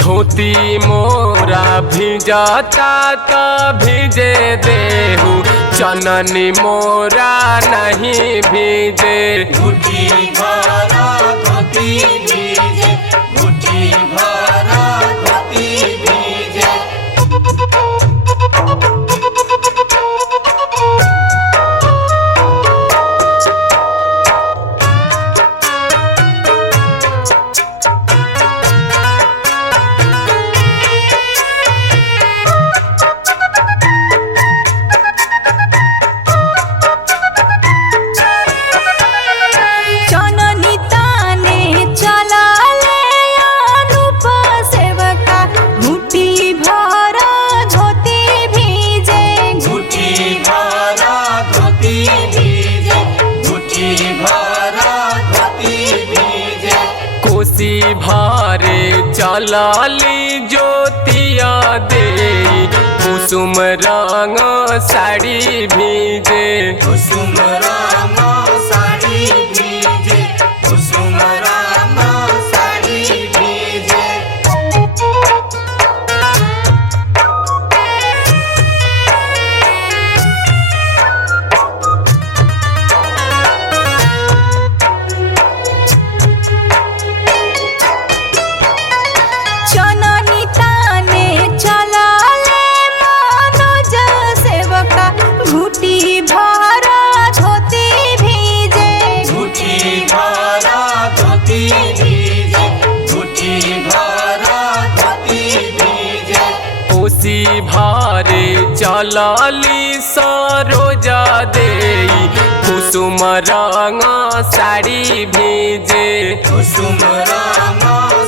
धोती मोरा भिजता तो भिजे देहु, चननी मोरा नहीं भिजे। मुट्ठी भरा धोती भीजे, मुट्ठी भरा धोती भीजे। कोसी भारे चलाली ज्योतिया दे, कुसुम रंग साड़ी भीजे। कुसुम रंग साड़ी भीजे, कुसुम रंग साड़ी भीजे। कोसी भारे चलाली सरोजा दे, कुसुम रंग साड़ी भीजे। कुसुम रंग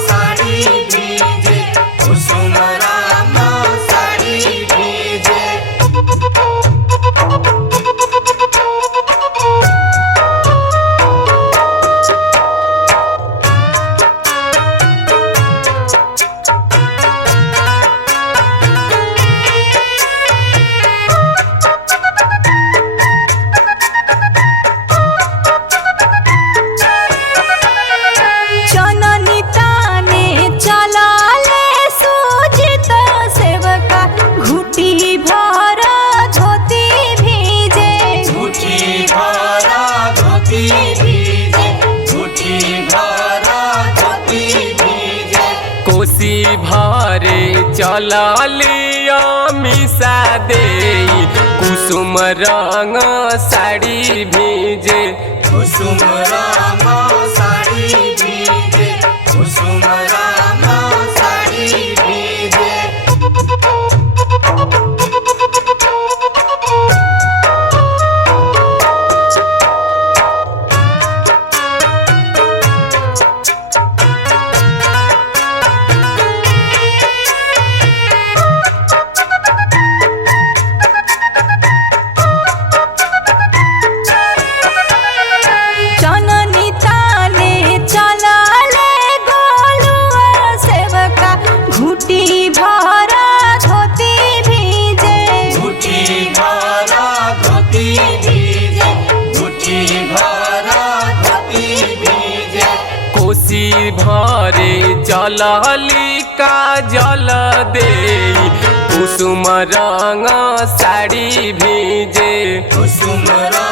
साड़ी भीजे, कुसुम रंग साड़ी भीजे। कोसी भारे चलाली मिसा दे, कुसुम रंग साड़ी भीजे। कुसुम रंग साड़ी भीजे, कुसुम रंग साड़ी भीजे। कोसी भारे चलाली का जल दे, कुसुम रंग साड़ी भीजे। कुसुम रंग